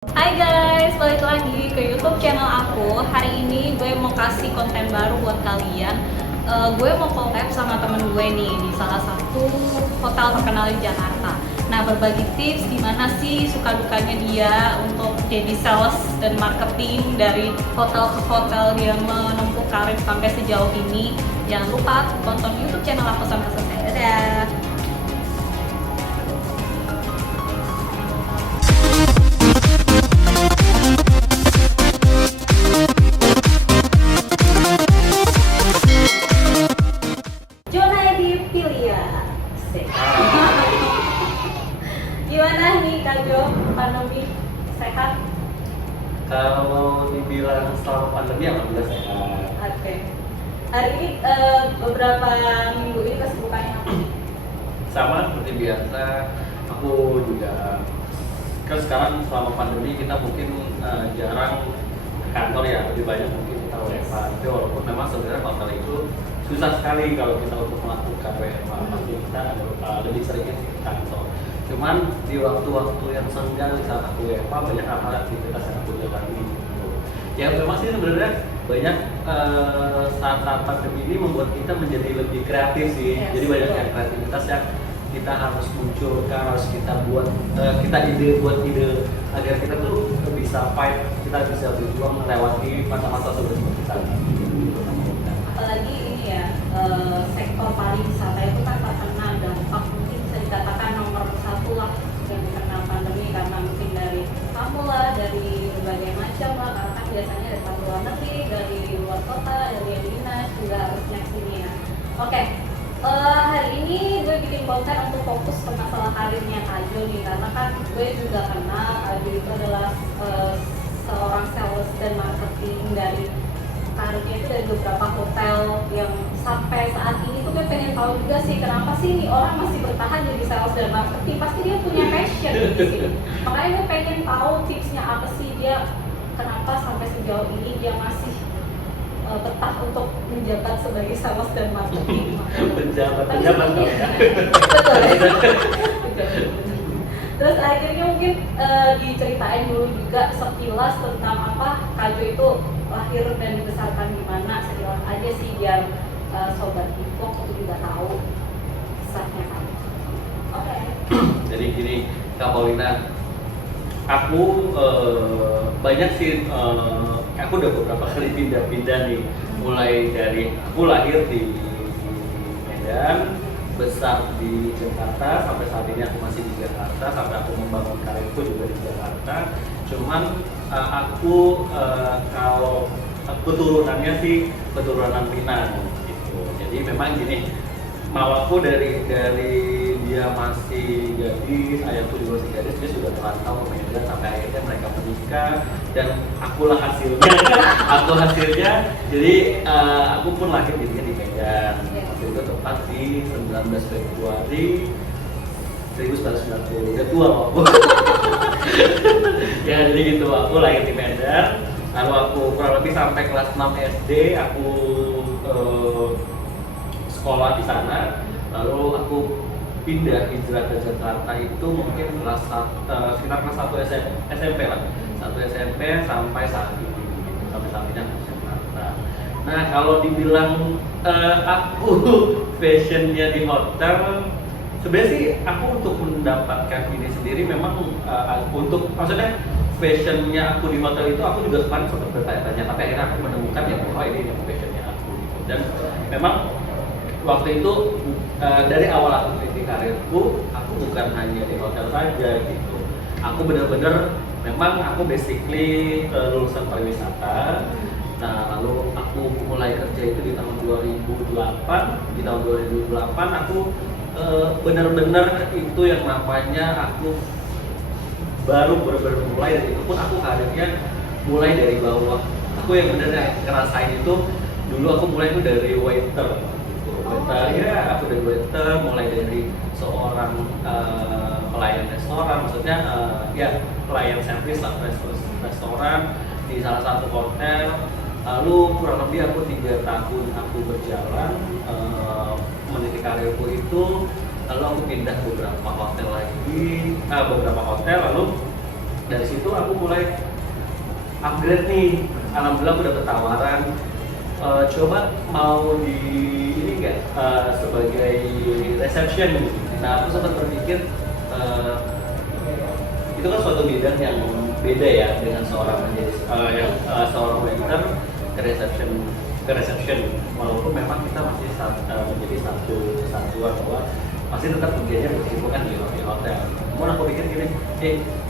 Hai guys, balik lagi ke YouTube channel aku. Hari ini gue mau kasih konten baru buat kalian. Gue mau collab sama temen gue nih di salah satu hotel terkenal di Jakarta. Nah, berbagi tips gimana sih suka dukanya dia untuk jadi sales dan marketing dari hotel ke hotel dia menempuh karir sampai sejauh ini. Jangan lupa tonton YouTube channel aku sampai selesai. Dadah. Jonadi Pilia. Gimana nih Kak Jo, pandemi sehat? Kalau dibilang selama pandemi alhamdulillah sehat. Oke. Hari ini beberapa minggu ini kesibukannya apa? Sama seperti biasa, aku juga kan sekarang selama pandemi kita mungkin jarang ke kantor ya, lebih banyak mungkin kita WFH. Tapi walaupun memang sebenarnya hotel itu susah sekali kalau kita untuk melakukan WFH, pasti kita lebih sering ke kantor. Cuman di waktu-waktu yang senggang di saat aku WFH banyak hal aktivitas yang aku jalani gitu. Ya memang sih sebenarnya banyak saat-saat pandemi ini membuat kita menjadi lebih kreatif sih. Yes. Jadi banyak yang kreativitas yang kita harus munculkan, harus kita buat kita buat ide agar kita tuh bisa fight, kita bisa berjuang melewati masa-masa sulit seperti saat ini. Apalagi ini ya, sektor pariwisata itu kan terkena dampak mungkin bisa dikatakan nomor satu lah yang terkena pandemi, karena mungkin dari kamu lah, dari berbagai macam lah, karena kan biasanya dari luar negeri, dari luar kota, dari yang dinas juga harus naik sini ya. Oke. Hari ini gue bikin konten untuk fokus ke masalah karirnya Kak Jo nih, karena kan gue juga kenal Kak Jo itu adalah seorang sales dan marketing dari karirnya itu dari beberapa hotel yang sampai saat ini tuh gue pengen tahu juga sih kenapa sih nih orang masih bertahan jadi sales dan marketing, pasti dia punya passion di sini. Makanya gue pengen tahu tipsnya apa sih dia, kenapa sampai sejauh ini dia masih betah untuk menjabat sebagai sales dan marketing. Penjabat Tapi dong seperti- ya. Betul. Terus akhirnya mungkin diceritain dulu juga sekilas tentang apa Kak Jo itu lahir dan dibesarkan di mana, sekilas aja sih biar sobat Info itu juga tahu kisahnya kan. Oke. Jadi gini Kak Paulina, aku banyak sih, aku udah beberapa kali pindah-pindah nih, mulai dari aku lahir di Medan, besar di Jakarta, sampai saat ini aku masih di Jakarta, sampai aku membangun karirku juga di Jakarta. Cuman aku kalau keturunannya sih keturunan Minang gitu. Jadi memang gini, mamaku dari dia masih gadis, ayahku juga masih gadis, dia sudah merantau ke Medan sampai akhirnya mereka menikah dan akulah hasilnya. Aku hasilnya, jadi aku pun lahir di Medan. Waktu itu tepat di 19 Februari 1990, udah tua loh aku. Ya jadi gitu, aku lahir di Medan, lalu aku kurang lebih sampai kelas 6 SD aku sekolah di sana, lalu aku pindah hijrah ke Jakarta itu mungkin sekitar kelas 1 SMP lah, 1 SMP sampai saat ini, sampai saat ini aku di Jakarta. Nah kalau dibilang aku fashionnya di hotel, sebenarnya sih aku untuk mendapatkan ini sendiri memang untuk maksudnya fashionnya aku di hotel itu aku juga kemarin sempat bertanya-tanya, tapi akhirnya aku menemukan ya bahwa ini yang fashionnya aku gitu. Dan memang waktu itu dari awal aku merintis karirku, aku bukan hanya di hotel saja gitu. Aku benar-benar memang aku basically lulusan pariwisata. Nah lalu aku mulai kerja itu di tahun 2008. Di tahun 2008 aku benar-benar itu yang namanya aku baru benar-benar mulai, dan itu pun aku karirnya mulai dari bawah. Aku yang benar ngerasain itu dulu aku mulai itu dari waiter. Ya, aku dari waiter, mulai dari seorang pelayan restoran, maksudnya ya pelayan servis lah, restoran di salah satu hotel. Lalu kurang lebih aku 3 tahun aku berjalan meniti karirku itu, lalu aku pindah beberapa hotel lagi, lalu dari situ aku mulai upgrade nih. Alhamdulillah aku dapet tawaran, coba mau di ini nggak sebagai reception. Nah aku sempat berpikir itu kan suatu bidang yang beda ya dengan seorang menjadi seorang waiter ke reception, walaupun memang kita masih menjadi satu kesatuan bahwa masih tetap kerjanya berkecimpung di hotel. Namun aku pikir gini,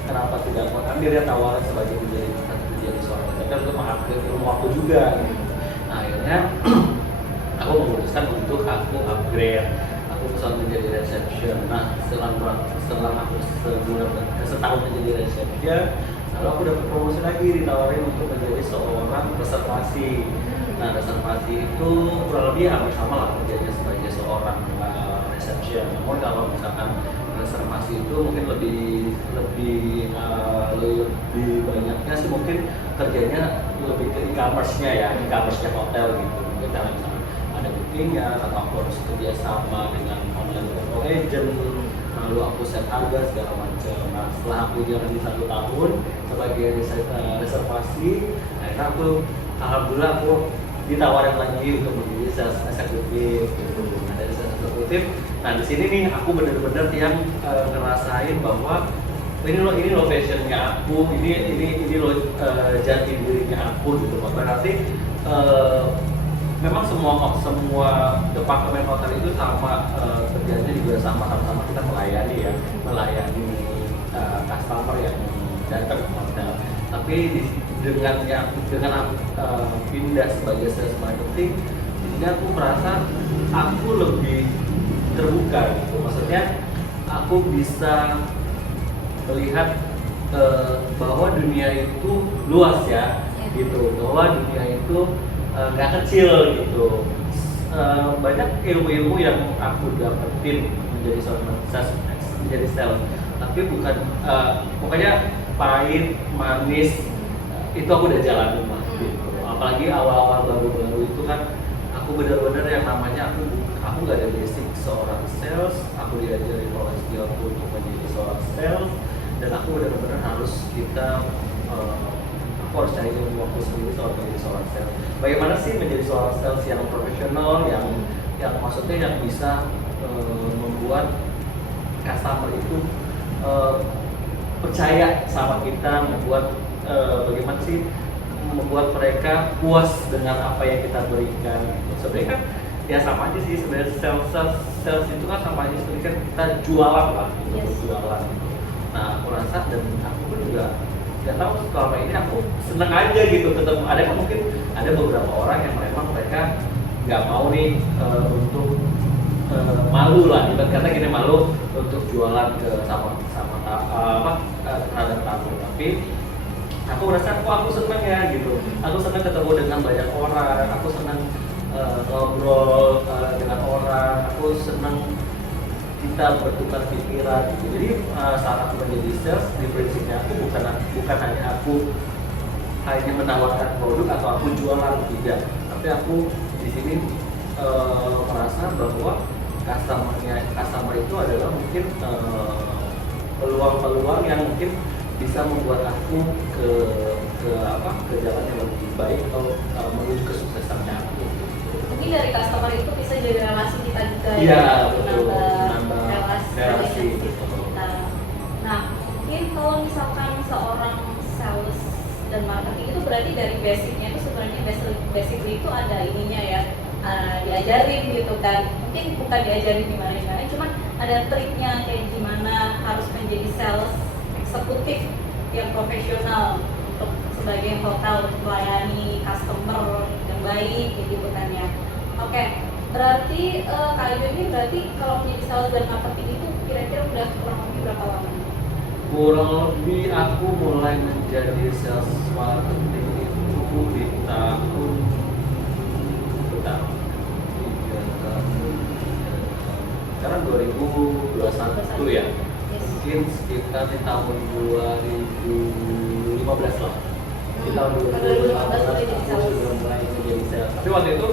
kenapa tidak aku ambil ya tawaran sebagai menjadi seorang waiter untuk mengupgrade ilmu aku juga. Nah akhirnya aku memutuskan untuk aku upgrade, aku bisa menjadi reception. Nah setelah aku setahun menjadi reception, lalu aku dapat promosi lagi, ditawarin untuk menjadi seorang reservasi. Nah reservasi itu kurang lebih hampir sama lah kerjanya sebagai seorang reception. Namun kalau misalkan reservasi itu mungkin lebih banyaknya sih mungkin kerjanya lebih ke e-commerce-nya ya, e-commerce-nya hotel gitu. Mungkin karena misalkan ada bookingnya, atau aku harus kerja sama dengan online travel agent, lalu aku set harga segala macam. Nah setelah aku jalani 1 tahun sebagai reservasi, akhirnya aku alhamdulillah aku ditawarin lagi untuk menjadi sales eksekutif gitu. Nah dari sales eksekutif, nah di sini nih aku benar-benar yang ngerasain bahwa ini loh passionnya aku, ini loh jati dirinya aku gitu. Berarti memang semua departemen hotel itu sama, kerjanya juga sama kita melayani customer yang datang ke hotel. Tapi dengan aku pindah sebagai sales marketing, jadi aku merasa aku lebih terbuka gitu. Maksudnya aku bisa melihat bahwa dunia itu luas ya, gitu. Bahwa dunia itu nggak kecil gitu. Banyak ilmu-ilmu yang aku dapetin menjadi sales, tapi bukan pokoknya pahit, manis itu aku udah jalanin lah gitu. Apalagi awal-awal baru-baru itu kan aku benar-benar yang namanya aku nggak ada basic seorang sales, aku diajarin oleh aku untuk menjadi seorang sales, dan aku benar-benar harus aku harus cari ilmu aku sendiri soal menjadi seorang sales. Bagaimana sih menjadi seorang sales yang profesional, yang maksudnya yang bisa membuat customer itu percaya sama kita, membuat bagaimana sih membuat mereka puas dengan apa yang kita berikan. Sebenarnya kan ya sama aja sih sebenarnya, sales itu kan sama aja seperti kan kita jualan lah gitu, jualan. Nah aku rasa dan aku pun juga nggak tahu selama ini aku seneng aja gitu ketemu. Ada kan mungkin ada beberapa orang yang memang mereka nggak mau nih untuk malu lah, karena gini malu untuk jualan ke terhadap tamu. Tapi aku merasa aku seneng ya gitu. Aku seneng ketemu dengan banyak orang, aku seneng ngobrol dengan orang, aku seneng kita bertukar pikiran gitu. Jadi saat aku menjadi sales, di prinsipnya aku bukan hanya aku hanya menawarkan produk atau aku jualan, tidak. Tapi aku di sini merasa bahwa customer itu adalah mungkin peluang-peluang yang mungkin bisa membuat aku ke jalan yang lebih baik atau menuju kesuksesannya aku. Mungkin dari customer itu bisa jadi relasi kita juga ya, nambah relasi kita. Nah, mungkin kalau misalkan seorang sales dan marketing itu berarti dari basicnya itu sebenarnya basically itu ada ininya ya, diajarin gitu kan. Mungkin bukan diajarin gimana, cuman ada triknya kayak gimana harus menjadi sales eksekutif yang profesional untuk sebagai hotel untuk melayani customer yang baik gitu kan ya. Oke, berarti Kak Ayu ini berarti kalau menjadi sales dan marketing itu kira-kira udah kurang lebih berapa lama? Kurang lebih aku mulai menjadi sales marketing itu di tahun sekarang 2021 ya. Mungkin sekitar di tahun 2015 lah. Di tahun 2015 aku sudah mulai menjadi sales. Tapi waktu itu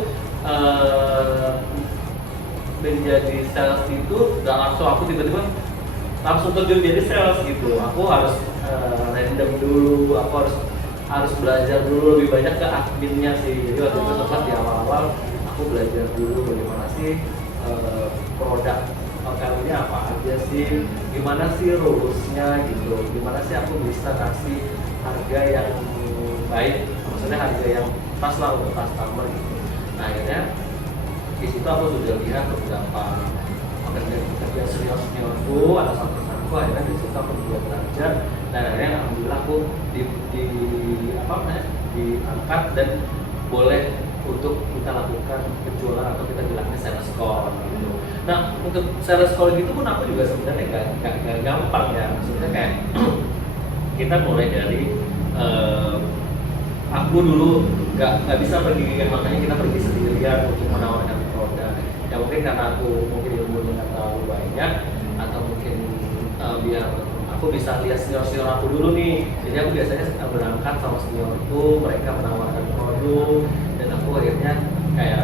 menjadi sales itu gak langsung aku tiba-tiba langsung terjun jadi sales gitu. Aku harus random dulu, aku harus belajar dulu lebih banyak ke adminnya sih. Jadi waktu itu sempat di awal-awal aku belajar dulu bagaimana sih produk hotel ini apa aja sih, gimana sih rulesnya gitu, gimana sih aku bisa kasih harga yang baik, maksudnya harga yang pas lah untuk customer gitu. Nah akhirnya di situ aku sudah lihat beberapa pekerja seniorku, ada satu akhirnya di situ aku juga belajar dan akhirnya alhamdulillah aku diangkat dan boleh untuk kita lakukan penjualan atau kita bilangnya sales call gitu. Nah untuk sales call gitu pun aku juga sebenarnya nggak gampang ya, maksudnya kayak kita mulai dari aku dulu nggak bisa pergi, makanya kita pergi sendirian untuk menawarkan produk. Ya mungkin karena aku mungkin ilmunya nggak terlalu banyak atau mungkin biar aku bisa lihat senior aku dulu nih. Jadi aku biasanya berangkat sama seniorku, mereka menawarkan produk dan aku akhirnya kayak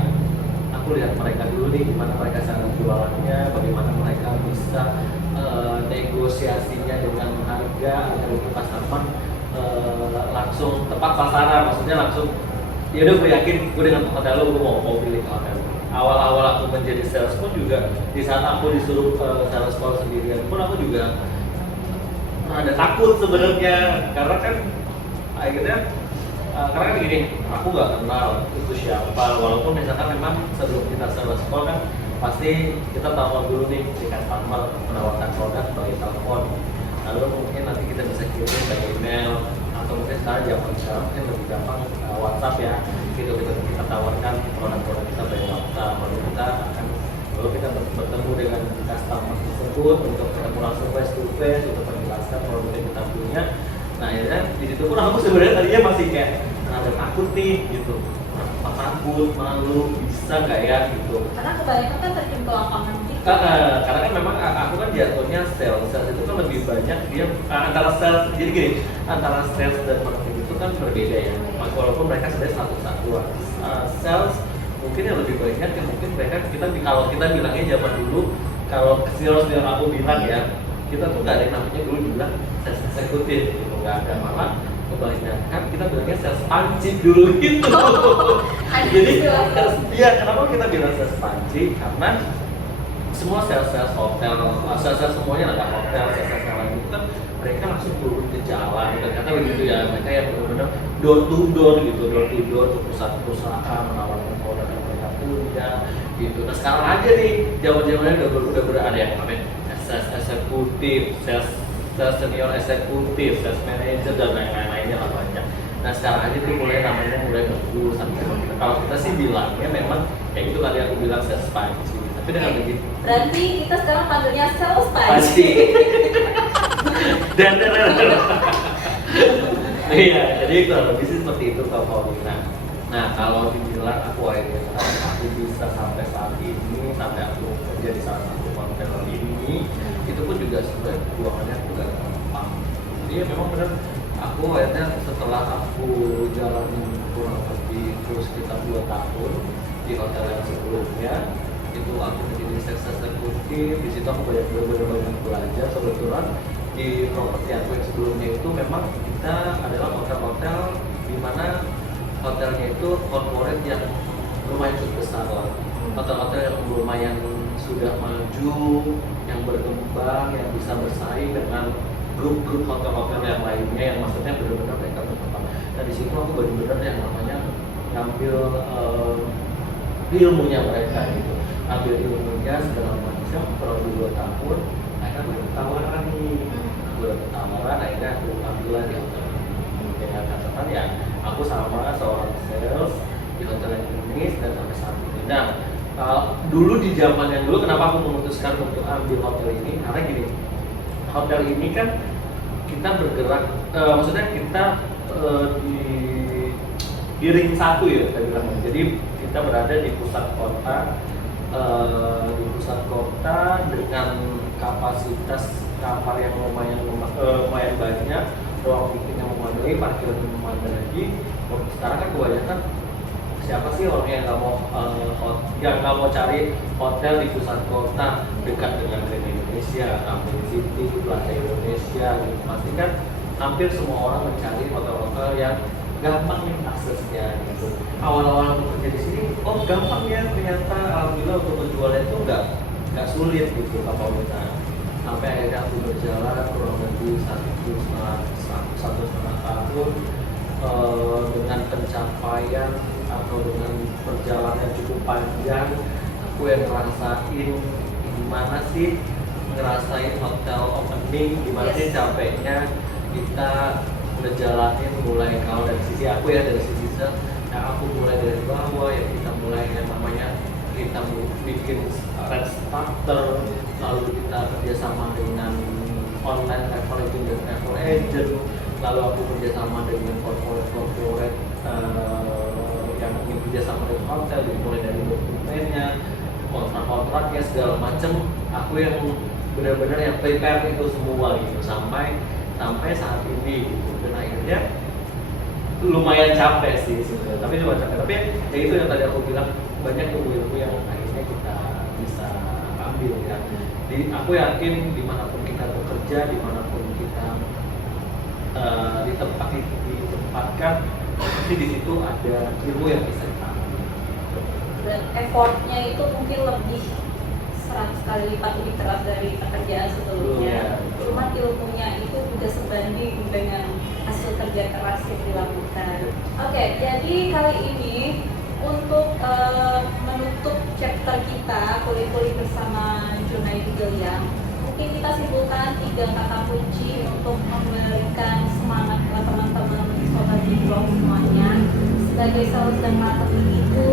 aku lihat mereka dulu nih gimana mereka cara jualannya, bagaimana mereka bisa negosiasinya dengan harga agar itu customer langsung tepat sasaran, maksudnya langsung ya udah gue yakin gue dengan hotel lo gue mau pilih hotel. Awal-awal aku menjadi sales pun juga di saat aku disuruh sales call sendirian pun aku juga ada takut sebenarnya karena kan akhirnya karena kan gini, aku nggak kenal itu siapa, walaupun misalkan memang sebelum kita sales call kan pasti kita telepon dulu nih di customer menawarkan produk by telepon, lalu mungkin nanti kita bisa kirim by email atau mungkin sekarang mungkin lebih gampang WhatsApp ya, gitu kita tawarkan produk-produk kita by WhatsApp, lalu kita bertemu dengan customer tersebut untuk ketemu langsung face to face untuk menjelaskan produk yang kita punya. Nah akhirnya di situ pun aku sebenarnya tadinya masih kayak ada takut nih gitu, takut, malu, bisa nggak ya gitu. Karena kebanyakan kan terjun ke lapangan gitu. Karena kan memang aku kan jatuhnya sales itu kan lebih banyak dia antara sales, jadi gini, antara sales dan marketing itu kan berbeda ya. Walaupun mereka sebenarnya satu kesatuan. Sales mungkin yang lebih banyak yang mungkin mereka kalau kita bilangnya zaman dulu, kalau senior aku bilang ya, kita tuh nggak ada yang namanya dulu bilang sales eksekutif gitu, nggak ada, malah kebanyakan kita bilangnya sales panci dulu gitu. Jadi ya kenapa kita bilang sales panci, karena semua sales hotel, sales semuanya ada hotel, sales yang lain itu kan mereka langsung turun ke jalan, ternyata begitu ya, mereka yang benar-benar door to door gitu, door to door ke perusahaan menawarkan produk yang mereka punya gitu. Nah sekarang aja nih zaman-zamannya udah ada yang namanya sales eksekutif, sales senior eksekutif, sales manager dan lain-lainnya lah banyak. Nah sekarang aja tuh mulai bagus. Kalau kita sih bilangnya memang kayak gitu tadi aku bilang sales panci. Tapi dengan begitu. Berarti kita sekarang panggilnya sales panci. Dan iya, jadi kurang lebih sih seperti itu Kak Paulina. Nah kalau dibilang aku akhirnya aku bisa sampai saat ini, sampai aku kerja di salah satu hotel ini, itu pun juga sebenarnya perjuangannya aku gak gampang. Jadi ya memang benar, aku akhirnya setelah aku jalanin kurang lebih terus sekitar 2 tahun di hotel yang sebelumnya, itu aku menjadi sales eksekutif. Di situ aku benar-benar belajar. Kebetulan di properti aku yang sebelumnya itu memang kita adalah hotel-hotel di mana hotelnya itu corporate yang lumayan cukup besar lah, hotel-hotel yang lumayan sudah maju, yang berkembang, yang bisa bersaing dengan grup-grup hotel-hotel yang lainnya, yang maksudnya benar-benar mereka berkembang. Dan di situ aku benar-benar yang namanya ngambil ilmunya mereka gitu, ambil ilmunya segala macam. Kalau 2 tahun akhirnya bertawaran nih, akhirnya aku ambil di hotel dengan catatan ya aku sama seorang sales di hotel ini dan sampai saat ini. Nah dulu di zaman yang dulu kenapa aku memutuskan untuk ambil hotel ini, karena gini, hotel ini kan kita bergerak, maksudnya kita di ring satu ya saya bilang. Jadi kita berada di pusat kota dengan kapasitas kamar yang lumayan banyak, ruang meeting yang memadai, parkiran yang memadai. Sekarang kan kebanyakan siapa sih orang yang nggak mau cari hotel di pusat kota dekat dengan Grand Indonesia, Camping City, Plaza Indonesia gitu. Pasti kan hampir semua orang mencari hotel-hotel yang gampang nih aksesnya gitu. Awal-awal untuk kerja di sini, oh gampang ya ternyata, alhamdulillah untuk penjualnya itu nggak sulit gitu Kak Paulina. Sampai akhirnya aku berjalan kurang lebih satu setengah tahun dengan pencapaian atau dengan perjalanan yang cukup panjang, aku yang ngerasain gimana sih ngerasain hotel opening, gimana sih capeknya kita ngejalanin mulai, kalau dari sisi aku ya, dari sisi yang aku mulai dari bawah ya, kita mulai yang namanya kita bikin red starter, lalu kita kerjasama dengan online travel agent dan travel agent, lalu aku kerjasama dengan corporate yang ingin kerjasama dengan hotel, dimulai dari dokumennya, kontrak-kontraknya segala macam, aku yang benar-benar yang prepare itu semua gitu sampai saat ini gitu. Dan akhirnya lumayan capek sih sebenarnya, tapi cuma capek. Tapi ya itu yang tadi aku bilang, banyak ilmu-ilmu yang akhirnya kita bisa ambil ya. Jadi aku yakin dimanapun kita bekerja, dimanapun kita ditempatkan, pasti di situ ada ilmu yang bisa kita ambil. Dan effortnya itu mungkin lebih 100 kali lipat lebih keras dari pekerjaan sebelumnya. Cuma ilmunya itu juga sebanding dengan hasil kerja keras yang dilakukan. Oke, jadi kali ini untuk menutup chapter kita kulik-kulik bersama Junaidi Geliang, mungkin kita simpulkan 3 kata kunci untuk memberikan semangat buat teman-teman sobat Gibong semuanya. Sebagai sales dan marketing itu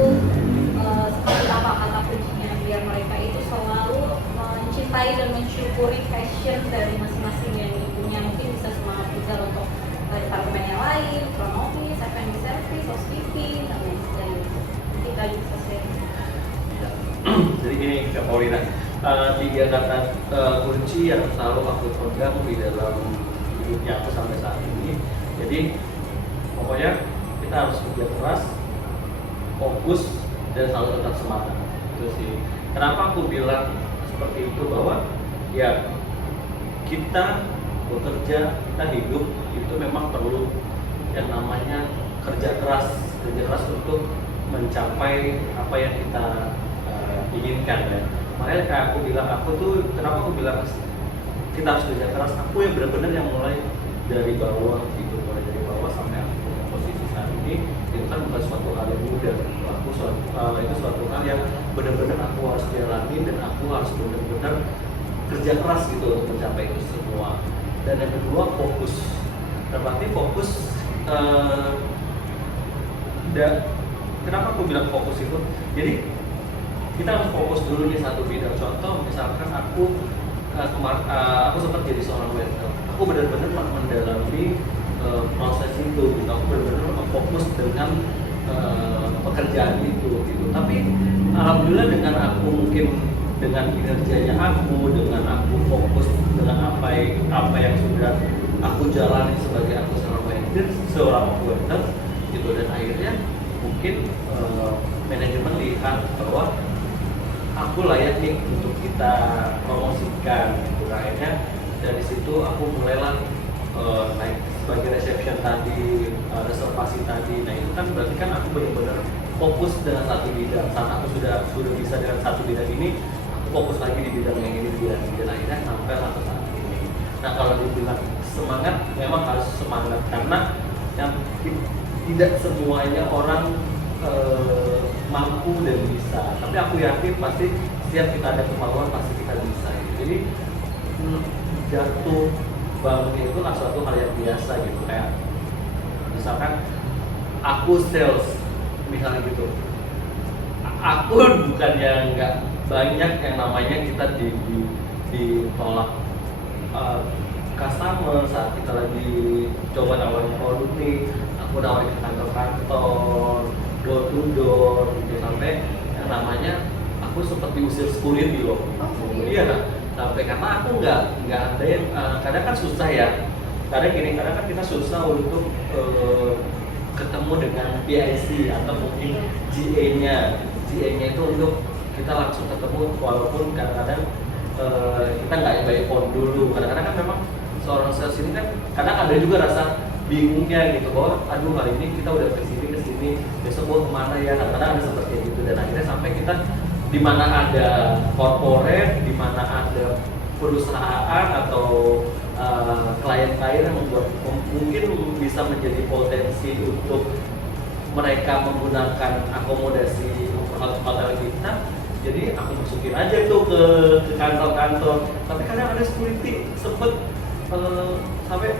seperti apa kata kuncinya biar mereka itu selalu mencintai dan mensyukuri passion dari masing-masing yang punya. Mungkin bisa semangat juga untuk departemen yang lain, front office, F&B service, housekeeping, dan lain sebagainya. Kita bisa share. Jadi gini Kak Paulina, 3 kata kunci yang selalu aku pegang di dalam hidupnya aku sampai saat ini. Jadi pokoknya kita harus kerja keras, fokus, dan selalu tetap semangat. Itu sih kenapa aku bilang seperti itu, bahwa ya kita bekerja, kita hidup itu memang perlu yang namanya kerja keras untuk mencapai apa yang kita inginkan ya. Makanya kayak aku bilang, kenapa aku bilang kita harus kerja keras, aku yang benar-benar yang mulai dari bawah gitu, mulai dari bawah sampai aku punya posisi saat ini, itu kan bukan suatu hal yang mudah. Itu suatu hal yang benar-benar aku harus jalani, dan aku harus benar-benar kerja keras gitu untuk mencapai itu semua. Dan yang kedua, fokus. Berarti fokus, kenapa aku bilang fokus itu? Jadi kita harus fokus dulu di satu bidang. Contoh misalkan aku sempat jadi seorang waiter. Aku benar-benar mendalami proses itu gitu. Aku benar-benar fokus dengan pekerjaan itu gitu. Tapi alhamdulillah dengan aku mungkin dengan kinerjanya aku, dengan aku fokus dengan apa yang sudah aku jalani sebagai aku seorang waiter gitu, dan akhirnya mungkin manajemen lihat bahwa aku layak nih untuk kita promosikan gitu. Akhirnya dari situ aku mulailah naik sebagai reception tadi, reservasi tadi. Nah itu kan berarti kan aku benar-benar fokus dengan satu bidang. Saat aku sudah bisa dengan satu bidang ini, aku fokus lagi di bidang yang ini dia. Dan akhirnya sampai satu saat ini. Nah kalau dibilang semangat, memang harus semangat, karena yang tidak semuanya orang mampu dan bisa. Tapi aku yakin pasti setiap kita ada kemauan pasti kita bisa. Jadi jatuh bangun itu kan suatu hal yang biasa gitu. Kayak misalkan aku sales misalnya gitu, aku bukan yang nggak banyak yang namanya kita ditolak customer saat kita lagi coba nawarin produk nih. Aku nawarin ke kantor-kantor, door to door gitu, sampai yang namanya aku sempat diusir security loh. Iya, sampai karena aku nggak ada yang kadang kan susah ya. Kadang kan kita susah untuk ketemu dengan PIC atau mungkin GA-nya itu untuk kita langsung ketemu, walaupun kadang-kadang kita nggak by phone dulu. Kadang-kadang kan memang seorang sales ini kan kadang ada juga rasa bingungnya gitu, bahwa aduh hari ini kita udah ke sini, besok mau kemana ya, kadang-kadang ada seperti itu. Dan akhirnya sampai kita di mana ada corporate, di mana ada perusahaan atau klien-klien yang mungkin bisa menjadi potensi untuk mereka menggunakan akomodasi hotel kita. Jadi aku masukin aja tuh ke kantor-kantor. Tapi kadang ada security sempet sampai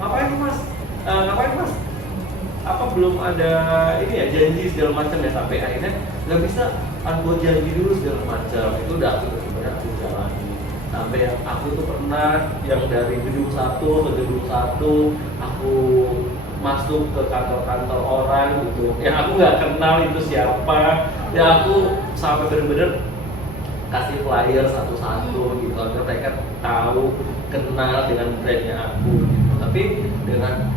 ngapain mas? Apa belum ada ini ya janji segala macam ya, sampai akhirnya nggak bisa buat janji dulu segala macam. Itu udah aku jalani. Sampai yang aku tuh pernah yang dari gedung 1 ke gedung 1 aku masuk ke kantor-kantor orang gitu yang aku nggak kenal itu siapa, ya aku sampai bener-bener kasih flyer satu-satu gitu agar mereka tahu, kenal dengan brandnya aku gitu. Tapi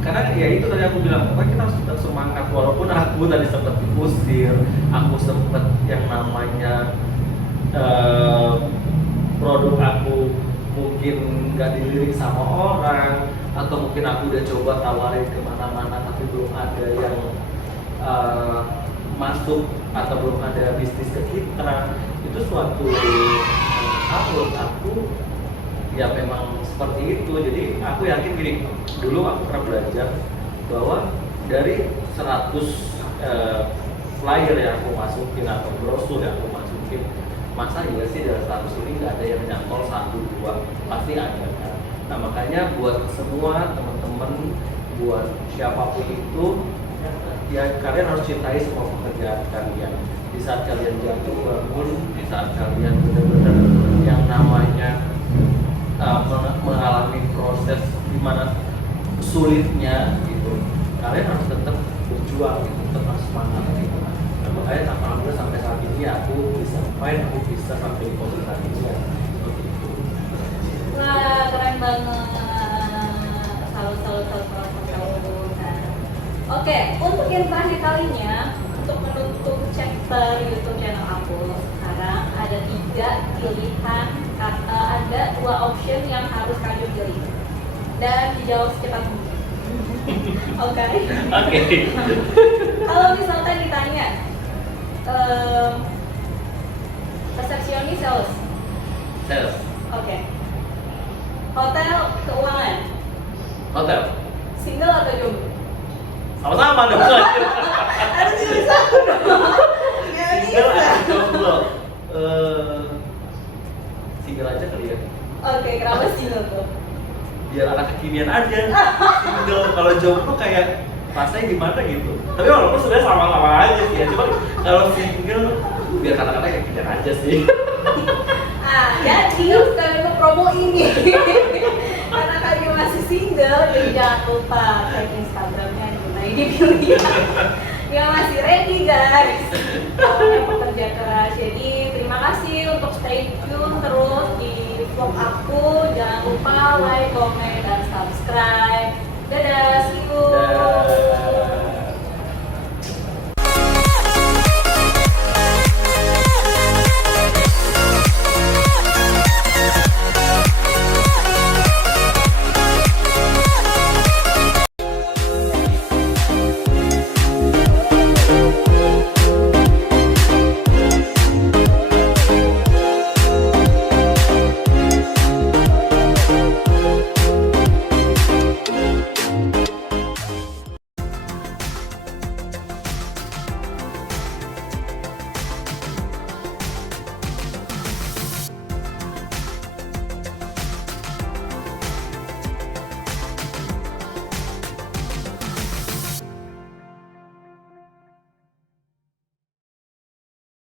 karena ya itu tadi aku bilang, pokoknya kita harus tetap semangat walaupun aku tadi sempat diusir, aku sempat yang namanya produk aku mungkin nggak dilirik sama orang, atau mungkin aku udah coba tawarin kemana-mana tapi belum ada yang masuk atau belum ada bisnis ke kita. Itu suatu menurut aku ya memang seperti itu. Jadi aku yakin gini, dulu aku pernah belajar bahwa dari 100 flyer yang aku masukin atau brosur yang aku masukin, masa iya sih dari 100 ini nggak ada yang nyantol 1-2, pasti ada kan. Nah makanya buat semua teman-teman, buat siapapun itu, ya kalian harus cintai semua pekerjaan kalian. Di saat kalian jatuh bangun, di saat kalian benar-benar yang namanya mengalami proses dimana sulitnya gitu, kalian harus tetap berjuang gitu, tetap semangat gitu. Nah, makanya alhamdulillah sampai saat ini aku bisa sampai di posisi ini seperti itu. Wah, keren banget. Salut. Oke, untuk yang terakhir kalinya, untuk menutup chapter YouTube channel aku sekarang ada 3 pilihan, ada 2 option yang harus kalian pilih dan dijawab secepat mungkin. Oke. Kalau misalkan ditanya resepsionis sales. Oke. Hotel keuangan. Hotel. Single atau jomblo? Sama-sama dong. Harus pilih satu dong. Single atau jomblo? Single aja kali ya. Oke, kenapa single tuh? Biar anak kekinian aja. Single, kalau jomblo kayak rasanya gimana gitu. Tapi walaupun sebenarnya sama-sama aja sih ya. Cuma kalau single biar kata-kata kayak kekinian aja sih. Jadi sekalian ke promo ini. Karena kalian masih single, jadi jangan lupa tag Instagramnya ini pilih. Ya masih ready guys. Kalau pekerja keras. Jadi terima kasih untuk stay tune terus di vlog aku. Jangan lupa like, comment, dan subscribe. Dadah, see you.